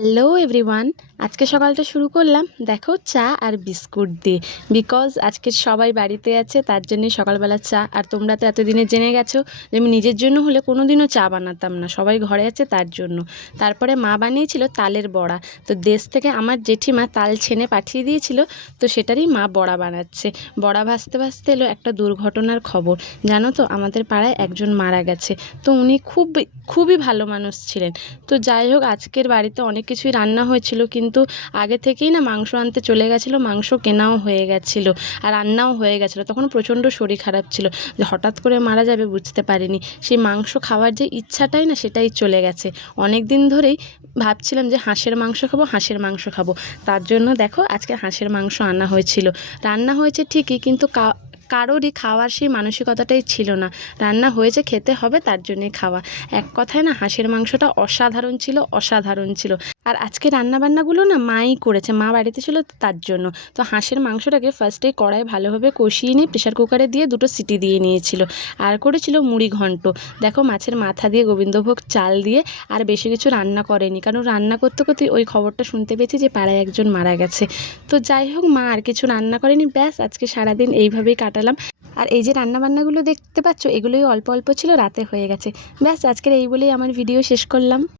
Hello everyone, আজকে সকালটা শুরু করলাম, দেখো চা আর বিস্কুট দিয়ে। বিকজ আজকে সবাই বাড়িতে আছে, তার জন্যই সকালবেলা চা। আর তোমরা তো এতদিনে জেনে গেছো যে আমি নিজের জন্য হলে কোনো দিনও চা বানাতাম না, সবাই ঘরে আছে তার জন্য। তারপরে মা বানিয়েছিল তালের বড়া। তো দেশ থেকে আমার জেঠিমা তাল ছেনে পাঠিয়ে দিয়েছিল, তো সেটারই মা বড়া বানাচ্ছে। বড়া ভাসতে ভাসতে এলো একটা দুর্ঘটনার খবর। জানো তো, আমাদের পাড়ায় একজন মারা গেছে। তো উনি খুব খুবই ভালো মানুষ ছিলেন। তো যাই হোক, আজকের বাড়িতে অনেক কিছুই রান্না হয়েছিল, কিন্তু আগে থেকেই না মাংস আনতে চলে গেছিল, মাংস কেনাও হয়ে গেছিল আর রান্নাও হয়ে গেছিল। তখন প্রচণ্ড শরীর খারাপ ছিল। যে হঠাৎ করে মারা যাবে বুঝতে পারিনি। সেই মাংস খাওয়ার যে ইচ্ছাটাই না সেটাই চলে গেছে। অনেক দিন ধরেই ভাবছিলাম যে হাঁসের মাংস খাব, হাঁসের মাংস খাব। তার জন্য দেখো আজকে হাঁসের মাংস আনা হয়েছিল। রান্না হয়েছে ঠিকই, কিন্তু কারোরই খাওয়ার সেই মানসিকতাটাই ছিল না। রান্না হয়েছে, খেতে হবে, তার জন্যে খাওয়া। এক কথায় না, হাঁসের মাংসটা অসাধারণ ছিল অসাধারণ ছিল। আর আজকে রান্নাবান্নাগুলো না মাই করেছে, মা বাড়িতে ছিল তার জন্য। তো হাঁসের মাংসটাকে ফার্স্টে কড়াই ভালোভাবে কষিয়ে নিয়ে প্রেশার কুকারে দিয়ে দুটো সিটি দিয়ে নিয়েছিল। আর করেছিল মুড়ি ঘন্ট। দেখো মাছের মাথা দিয়ে গোবিন্দভোগ চাল দিয়ে আর বেশি কিছু রান্না করেনি। কারণ রান্না করতে করতে ওই খবরটা শুনতে পেয়েছি যে পাড়ায় একজন মারা গেছে। তো যাই হোক, মা আর কিছু রান্না করেনি। ব্যাস, আজকে সারাদিন এইভাবেই কাটালাম আর এই যে রান্নাবান্নাগুলো দেখতে পাচ্ছ, এগুলোই অল্প অল্প ছিল, রাতে হয়ে গেছে। ব্যাস, আজকের এই বলেই আমার ভিডিও শেষ করলাম।